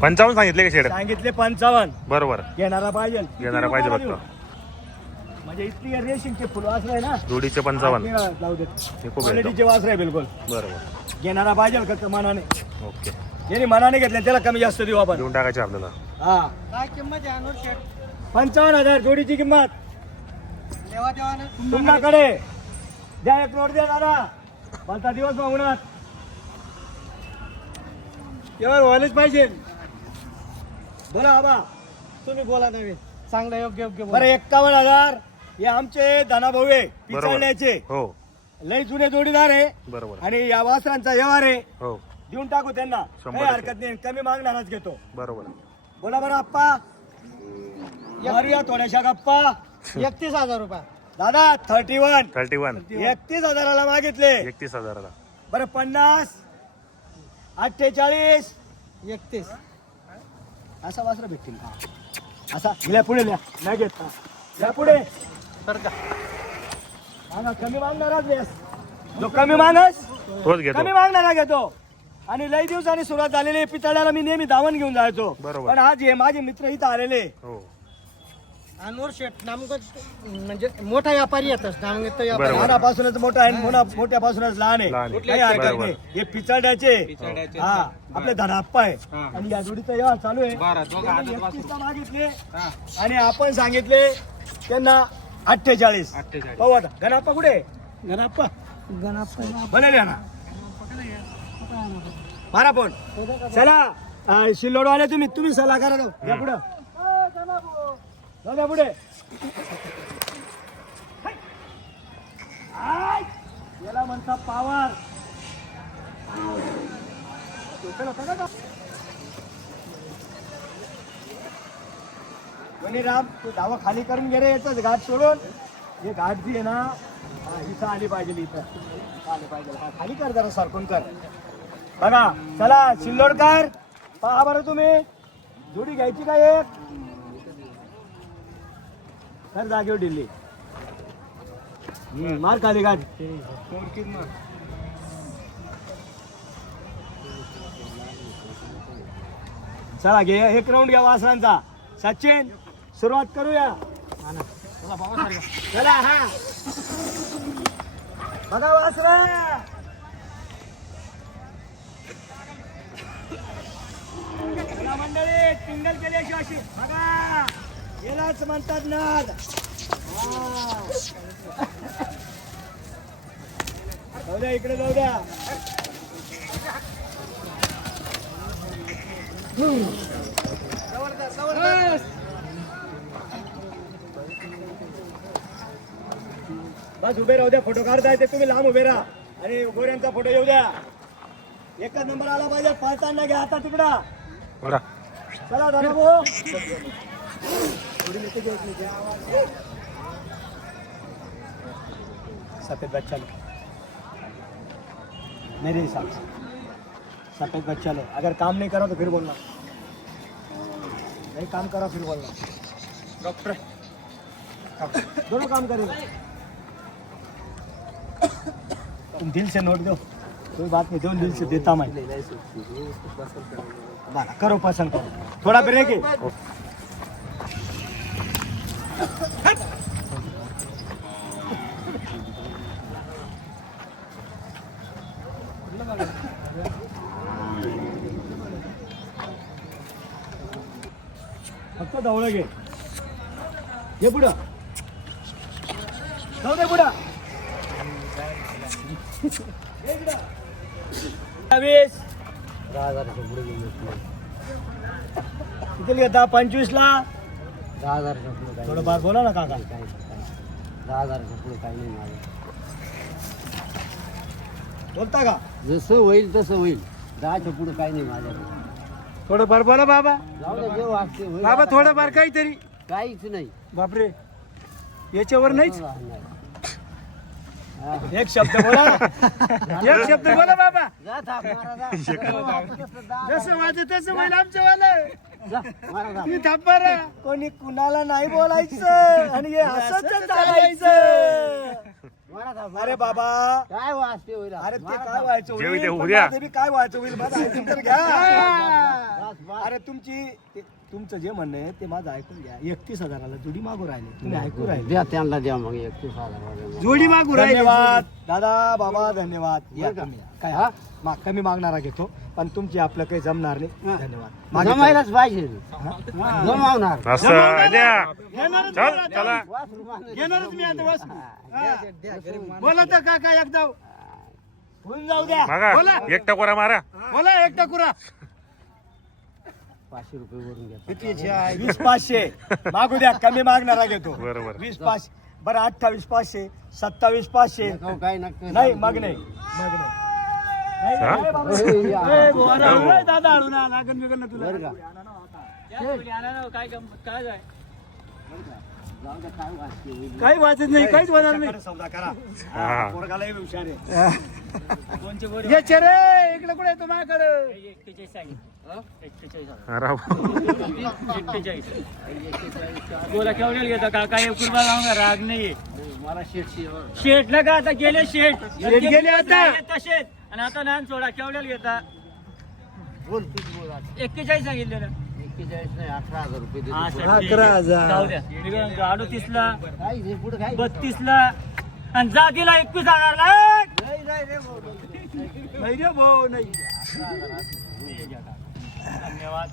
55 सांगितले का शेड? सांगितले 55. बरोबर. घेणारा पाहिजे बघतो. म्हणजे इतकी रेशिंगचे फुल वासर आहे ना, जोडीचे 55. लावू देत. हे खूप क्वालिटीचे वासर आहे बिलकुल. बरोबर. घेणारा पाहिजे का मनाने. ओके. यांनी मनाने घेतले त्याला कमी जास्त देऊ आपण. देऊन टाकायचे आपल्याला. हा काय किंमत आहे अनुर शेट? 55,000 जोडीची किंमत. देवा देवाने तुमच्याकडे द्या, एक नोट द्या दादा. बोलता दिवस मागणार एवढं व्हायलाच पाहिजे. बोला बाबा, तुम्ही बोला नवीन चांगलं योग्य योग्य. बरं 51,000 हे आमचे धनाभाऊ आहे पिचळण्याचे. हो लय जुने जोडीदार आहे. बरोबर. आणि या वासरांचा व्यवहार आहे. हो देऊन टाकू त्यांना, 100%. काही हरकत नाही. कमी मागणारच घेतो. बरोबर. बोला बरं आप्पा. मारूया थोड्याशा गप्पा. 31,000 रुपये दादा. 31. 31,000ला मागितले. 31,000ला. बरं 50, 48, 31 असा वासरा भेटतील का? असा लिहा पुढे, लिहा नाही घेत. लिहा पुढे. मागा कमी मागणाराच बेस. जो कमी मागस तोच घेतो. कमी मागणारा घेतो. आणि लई दिवसांनी सुरुवात झालेली पितळ्याला मी नेहमी धावण घेऊन जायचो. बरोबर. पण आज हे माझे मित्र इथं आलेले. हो अनवर शेट नामगत म्हणजे मोठा व्यापारी येतात. नामगत व्यापारी बरोबर. लहानापासूनच मोठा आहे, मोठ्यापासूनच लहान आहे. लहान आहे. काही हरकत बरोबर. नाही. हे पिचड्याचे हा आपले धनाप्पा आहे. आणि या जोडीचा व्यवहार चालू आहे. त्यांनी 31 ला मागितले आणि आपण सांगितले त्यांना 48. पाहू आता गणाप्पा कुठे? गणाप्पा बनले ना मारा फोन. चला शिल्लोडवाले तुम्ही सल्ला करा. या पुढं जाऊ पुढे. याला म्हणता पावर. राम तू धावा खाली करून घे रे. याच घाट सोडून हे घाट जी आहे ना इथं आली पाहिजे. इथं आली पाहिजे. हा खाली कर जरा, सरकून कर. बघा चला शिल्लोडकर पहा बरं तुम्ही. जोडी घ्यायची का एक? कर जागेवर दिल्ली. मार खाली गाठ. चला घे एक राऊंड घ्या वासरांचा. सचिन सुरुवात करूया. चला हा बघा वासरा. मंडळी टिंगल केल्याशिवाय अशी बघा यालाच म्हणतात नाद. जाऊ द्या इकडे, जाऊ द्या. बस उभे राहू द्या. फोटो काढताय ते तुम्ही लांब उभे राहा. आणि गोऱ्यांचा फोटो येऊ द्या. एकच नंबर आला पाहिजे. पळताना घ्या आता तिकडा. चला दादा भाऊ. सफेद बच्चा लो मेरे हिसाब से. सफेद बच्चा लो. अगर काम नहीं करा तो फिर बोलना. नहीं काम करा फिर बोलना. डॉक्टर दोनों काम करेगा. तुम दिल से नोट दो, कोई बात नहीं. दो दिल से देता मैं. बाला करो पसंद करो. थोड़ा ब्रेक है. फक्त धावलं घे. ये पुढं जाऊ दे. पुढं 20 किती घेता? 25 ला. 10,000च्या पुढे थोडं बार बोला ना काका. 10,000च्या पुढे काही नाही माझं. बोलता का? जसं होईल तसं होईल. 10च्या पुढे काही नाही माझ्याकडे. थोडं बार बोला बाबा. जाऊ दे, जे वाटते होईल. बाबा थोडं बार काहीतरी. काहीच नाही. बापरे याच्यावर नाहीच. नाही. एक शब्द बोला. एक शब्द बोला बाबा. जा थाप मारा जा. जसं वाजत तसं होईल आमचं वालं. जा, मारा जा. तुम्ही थाप मारा. कोणी कुणाला नाही बोलायचं आणि हे असंच चालायचं. अरे बाबा काय वाजते होईल अरे ते काय व्हायचं जेवी होईल ते पण उद्या. माझं बी काय व्हायचं होईल माझं ऐकून तर घ्या अरे तुमचं जे म्हणणं आहे ते माझं ऐकून घ्या 31,000ला जोडी मागू राहिले तुम्ही ऐकू राहिले द्या त्यांना द्या मग 31,000 जोडी मागू राहिले धन्यवाद दादा बाबा धन्यवाद या तुम्ही. काय हा कमी मागणारा घेतो पण तुमची आपलं काही जमणार नाही धन्यवाद जमायलाच पाहिजे जमावणार असं द्या चल चला घेणारच मी आता वासरू. बोला तर काका एकदा होऊन जाऊ द्या बोला मागा एक टकोरा मारा बोला एक टकुरा 500 रुपये वरून घ्या 20,500 मागू द्या कमी मागणारा घेतो बरोबर 20,500 बरं 28,500 27,500 काय नक्की नाही मग नाही मग नाही हा? दादा आणू ना लागन बिगन ना तुला काही वाचत नाही काहीच होणार नाही सौदा करा हा. पोरगालाही हुशार आहे ये चेरे इकडे कुठे येतो माझ्याकडे राव. बोला केवढे घेता काका एक रुपया लावून राग नाहीये मला शेटशी शेट नका आता गेले शेट शेट गेले आता. शेट आणि आता नान सोडा केवढ्याला घेता बोल तूच बोल आता. 41 सांगितले ना 41 नाही 18,000 रुपये देतो. हा, सर, ठीक 11,000. आहे. जाऊ द्या मी काय म्हणतो, 38ला काय हे पुढे काय 32ला आणि जातीला 21,000 ला नाही नाही रे भाऊ. नाही रे भाऊ नाही धन्यवाद